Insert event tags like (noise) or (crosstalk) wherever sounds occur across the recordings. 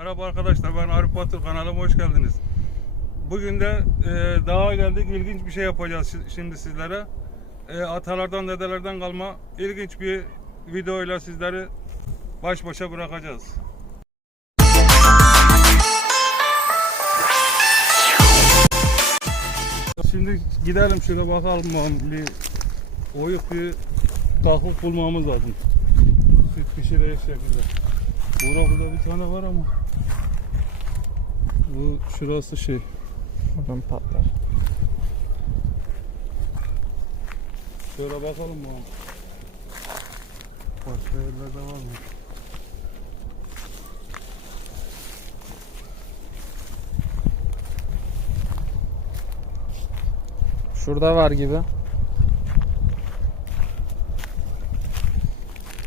Merhaba arkadaşlar ben Arif Batur kanalıma hoş geldiniz. Bugün de e, dağa geldik ilginç bir şey yapacağız şi- şimdi sizlere. E, atalardan dedelerden kalma ilginç bir videoyla sizleri baş başa bırakacağız. Şimdi gidelim şöyle bakalım. bir oyuk bir kahvuk bulmamız lazım. Süt pişirecek şekilde. Burada burada bir tane var ama. Bu şurası şey. Oradan patlar. Şöyle bakalım mı? Başka yerlerde var mı? Şurada var gibi.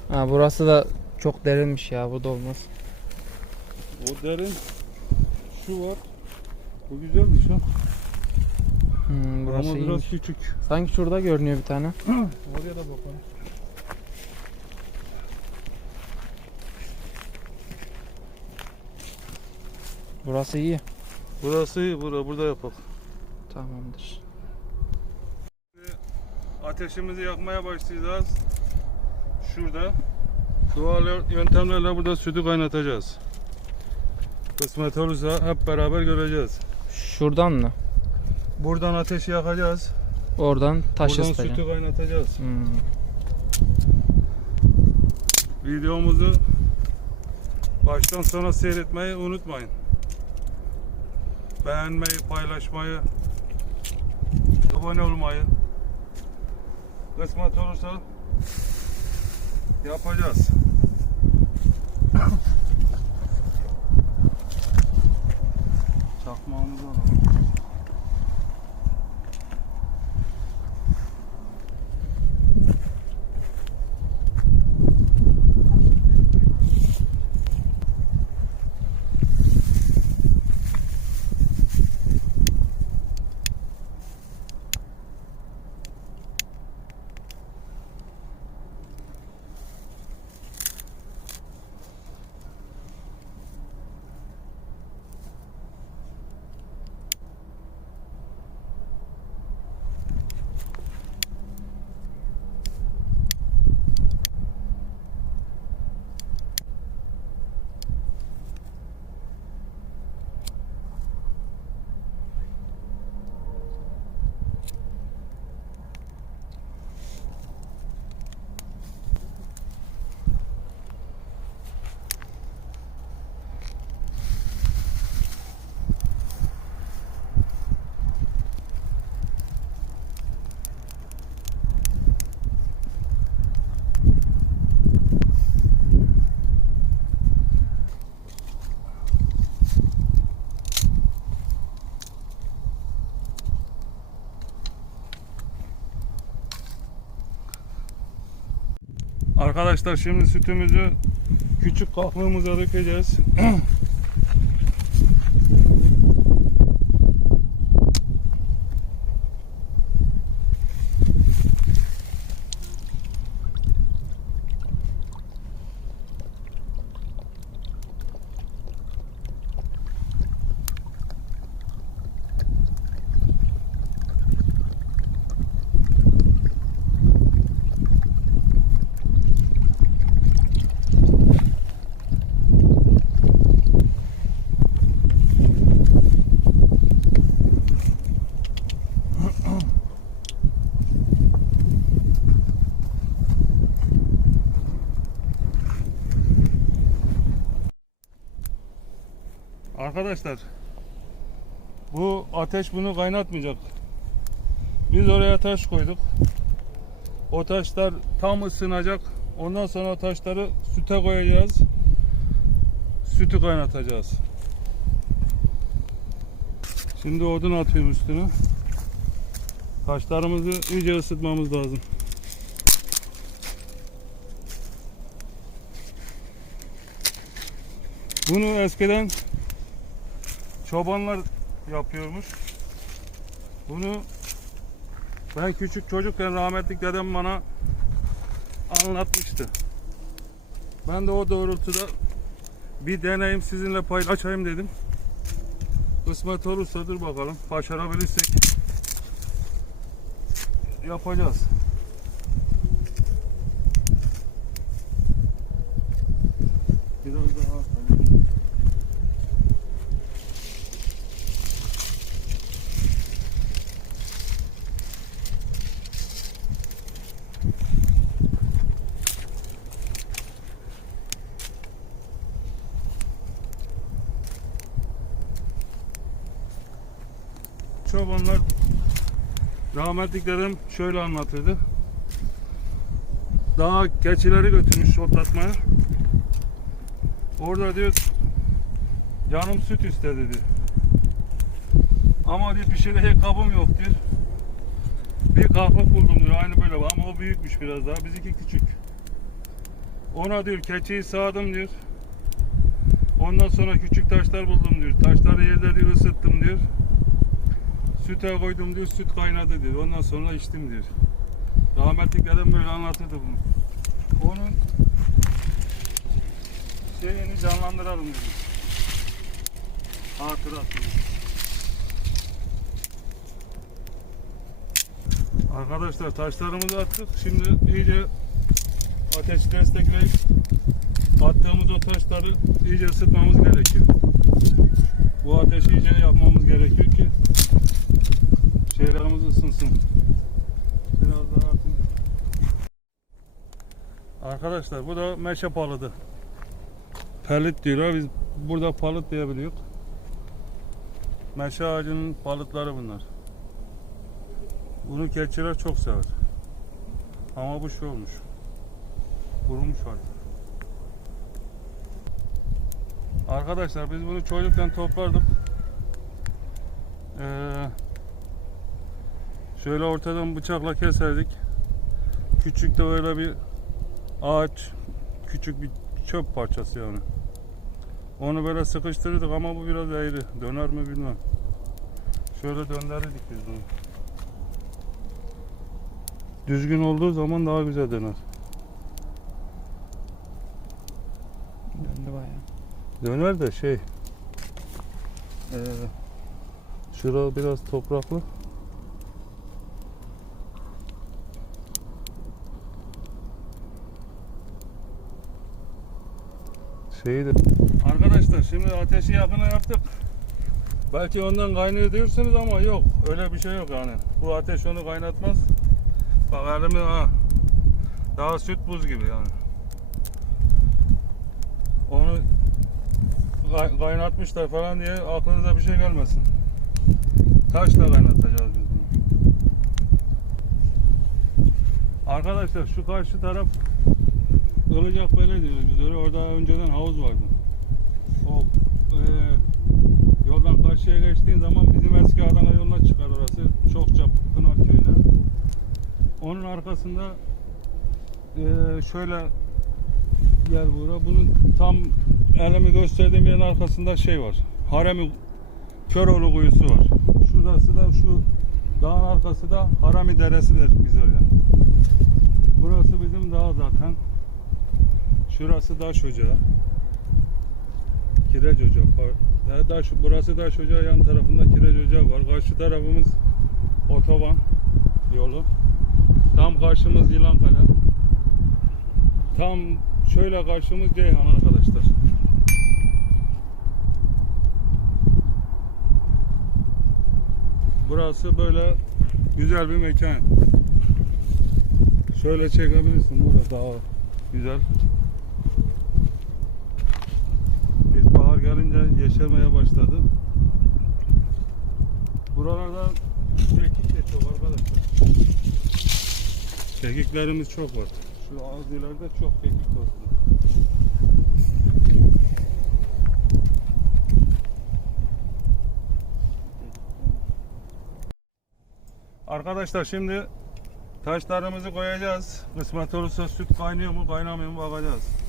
Ha burası da çok derinmiş ya burada olmaz. O derin. Şu var. Bu güzelmiş ha. Hmm, burası Ama biraz iyiymiş. küçük. Sanki şurada görünüyor bir tane. (clears throat) Oraya da bakalım. Burası iyi. Burası iyi. Burada, burada yapalım. Tamamdır. Ateşimizi yakmaya başlayacağız. Şurada. Doğal yöntemlerle burada sütü kaynatacağız. Kısmet olursa hep beraber göreceğiz. Şuradan mı? Buradan ateşi yakacağız. Oradan taş Buradan ısıtacağım. sütü kaynatacağız. Hmm. Videomuzu baştan sona seyretmeyi unutmayın. Beğenmeyi, paylaşmayı, abone olmayı. Kısmet olursa yapacağız. Çakmağımızı alalım. Arkadaşlar şimdi sütümüzü küçük kahvamıza dökeceğiz. (clears throat) Arkadaşlar bu ateş bunu kaynatmayacak. Biz oraya taş koyduk. O taşlar tam ısınacak. Ondan sonra o taşları süte koyacağız. Sütü kaynatacağız. Şimdi odun atıyorum üstüne. Taşlarımızı iyice ısıtmamız lazım. Bunu eskiden çobanlar yapıyormuş. Bunu ben küçük çocukken rahmetlik dedem bana anlatmıştı. Ben de o doğrultuda bir deneyim sizinle paylaşayım dedim. Kısmet olursa dur bakalım. Başarabilirsek yapacağız. Biraz daha atalım. Çobanlar rahmetliklerim şöyle anlatırdı. Daha keçileri götürmüş otlatmaya. Orada diyor canım süt istedi diyor. Ama diyor pişirecek kabım yok diyor. Bir kahve buldum diyor aynı böyle ama o büyükmüş biraz daha bizimki küçük. Ona diyor keçiyi sağdım diyor. Ondan sonra küçük taşlar buldum diyor. Taşları yerde diyor ısıttım diyor. Süte koydum diyor, süt kaynadı diyor. Ondan sonra içtim diyor. Rahmetliklerim böyle anlatırdı bunu. Onun şeyini canlandıralım dedim. Hatırat. Arkadaşlar taşlarımızı attık. Şimdi iyice ateş destekleyip attığımız o taşları iyice ısıtmamız gerekiyor. Bu ateşi iyice yapmamız gerekiyor ki şeylerimiz ısınsın. Biraz daha atın. Arkadaşlar bu da meşe palıdı. Pelit diyorlar. Biz burada palıt diyebiliyoruz. Meşe ağacının palıtları bunlar. Bunu keçiler çok sever. Ama bu şey olmuş. Kurumuş artık. Arkadaşlar biz bunu çocukken toplardık. Ee, şöyle ortadan bıçakla keserdik. Küçük de böyle bir ağaç, küçük bir çöp parçası yani. Onu böyle sıkıştırırdık ama bu biraz eğri. Döner mi bilmem. Şöyle döndürürdük biz bunu. Düzgün olduğu zaman daha güzel döner. Döndü bayağı. Döner de şey. Eee şura biraz topraklı. Şeyi. Arkadaşlar şimdi ateşi yakına yaptık. Belki ondan kaynıyor diyorsunuz ama yok. Öyle bir şey yok yani. Bu ateş onu kaynatmaz. Bak elimi ha. Daha süt buz gibi yani. Onu kay- kaynatmışlar falan diye aklınıza bir şey gelmesin. Taşla kaynatacağız biz bunu. Arkadaşlar şu karşı taraf Ilıcak Bele diyoruz biz öyle. Orada önceden havuz vardı. O e, yoldan karşıya geçtiğin zaman bizim eski Adana yoluna çıkar orası. Çokça Pınar köyüne. Onun arkasında e, şöyle yer bura. Bunun tam elimi gösterdiğim yerin arkasında şey var. Haremi Köroğlu kuyusu var. Şurası da şu dağın arkası da Harami Deresi'dir biz öyle. Burası bizim dağ zaten. Şurası Daş Ocağı. Kireç Ocağı. Daş, burası Daş Ocağı yan tarafında Kireç Ocağı var. Karşı tarafımız otoban yolu. Tam karşımız Yılankale. Tam şöyle karşımız Ceyhan arkadaşlar. Burası böyle güzel bir mekan. Şöyle çekebilirsin. Burada daha güzel. Yeşermeye başladı. Buralarda kekik de çok arkadaşlar. Kekiklerimiz çok var. Şu ileride çok kekik var. Arkadaşlar şimdi taşlarımızı koyacağız. Kısmet olursa süt kaynıyor mu kaynamıyor mu bakacağız.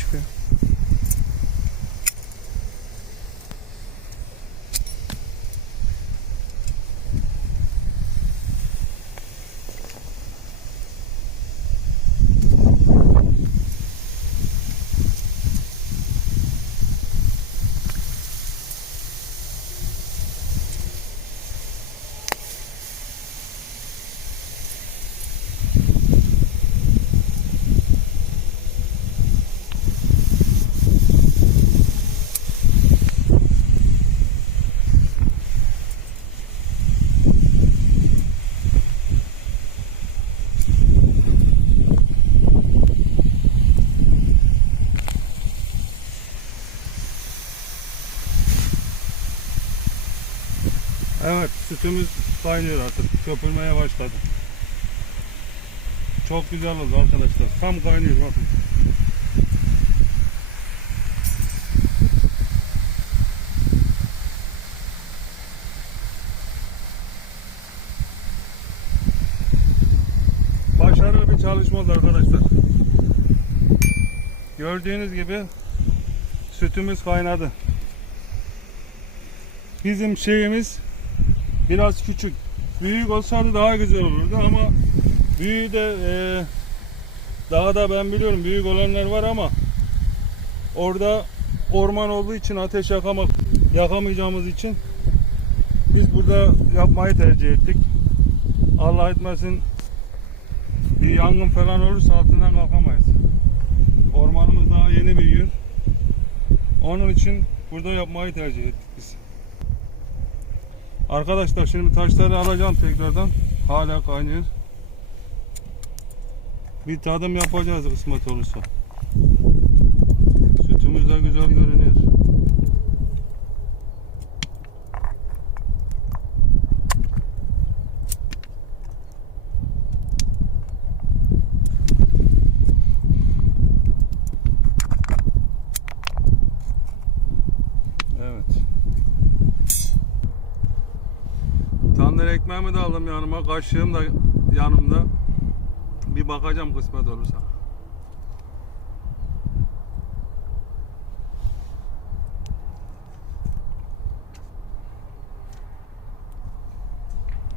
Çıkıyor. Sütümüz kaynıyor artık. Köpürmeye başladı. Çok güzel oldu arkadaşlar. Tam kaynıyor bakın. Başarılı bir çalışma oldu arkadaşlar. Gördüğünüz gibi sütümüz kaynadı. Bizim şeyimiz biraz küçük. Büyük olsaydı daha güzel olurdu ama büyüğü de e, daha da ben biliyorum büyük olanlar var ama orada orman olduğu için ateş yakamak yakamayacağımız için biz burada yapmayı tercih ettik. Allah etmesin bir yangın falan olursa altından kalkamayız. Ormanımız daha yeni büyüyor. Onun için burada yapmayı tercih ettik biz. Arkadaşlar şimdi taşları alacağım tekrardan. Hala kaynıyor. Bir tadım yapacağız kısmet olursa. Sütümüz de güzel görünüyor. Tandır ekmeğimi de aldım yanıma. Kaşığım da yanımda. Bir bakacağım kısmet olursa.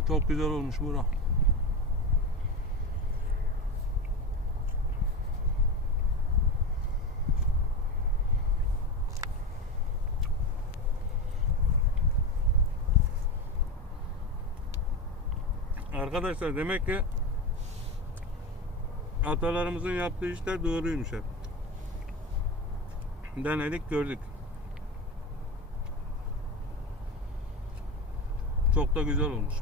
Çok güzel olmuş bura. Arkadaşlar demek ki atalarımızın yaptığı işler doğruymuş hep. Denedik gördük. Çok da güzel olmuş.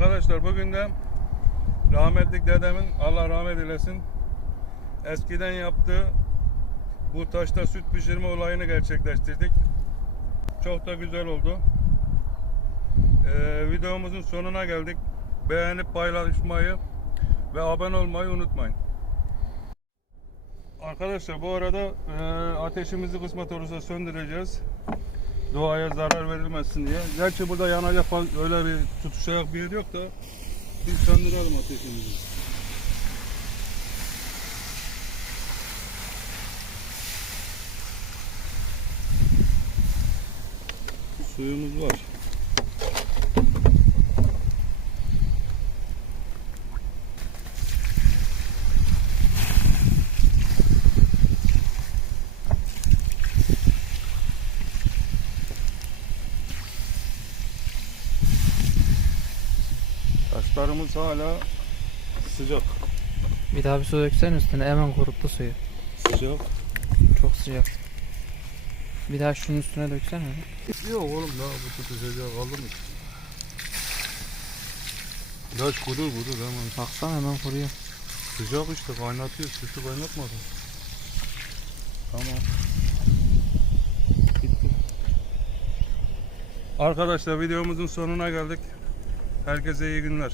Arkadaşlar bugün de rahmetlik dedemin Allah rahmet eylesin eskiden yaptığı bu taşta süt pişirme olayını gerçekleştirdik. Çok da güzel oldu. Ee, videomuzun sonuna geldik. Beğenip paylaşmayı ve abone olmayı unutmayın. Arkadaşlar bu arada e, ateşimizi kısmet olursa söndüreceğiz. Doğaya zarar verilmesin diye. Gerçi burada yanacak öyle bir tutuşacak bir yer yok da biz söndürelim ateşimizi. Suyumuz var. Taşlarımız hala sıcak. Bir daha bir su döksen üstüne hemen kuruttu suyu. Sıcak. Çok sıcak. Bir daha şunun üstüne döksene. Yok oğlum daha bu tutuşacak kaldı mı? Yaş kurur kurur hemen. Baksana hemen kuruyor. Sıcak işte kaynatıyor. Sütü kaynatmadı. Tamam. Bitti. Arkadaşlar videomuzun sonuna geldik. Herkese iyi günler.